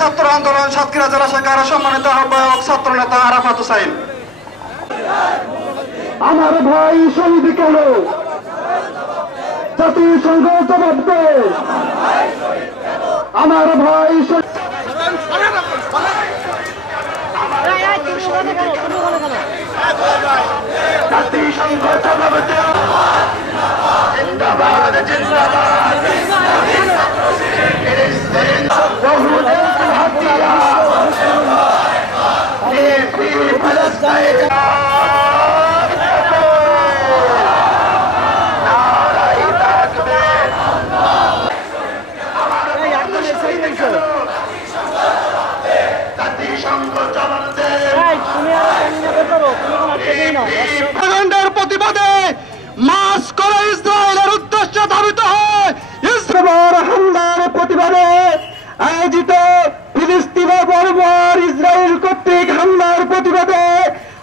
ছাত্র আন্দোলন সাতক্ষীরা জেলা শাখার সম্মানিত আহ্বায়ক ছাত্র নেতা আরাফাত হোসাইন। আমার ভাই শহীদ কেন? জাতিসংঘ জবাব দে। আমার ভাই জাতিসংঘ জবাব দে। জিন্দাবাদ জিন্দাবাদ। বহুদের হাতিয়া ফিলিস্তিন জাতিসংঘ জবাব দে।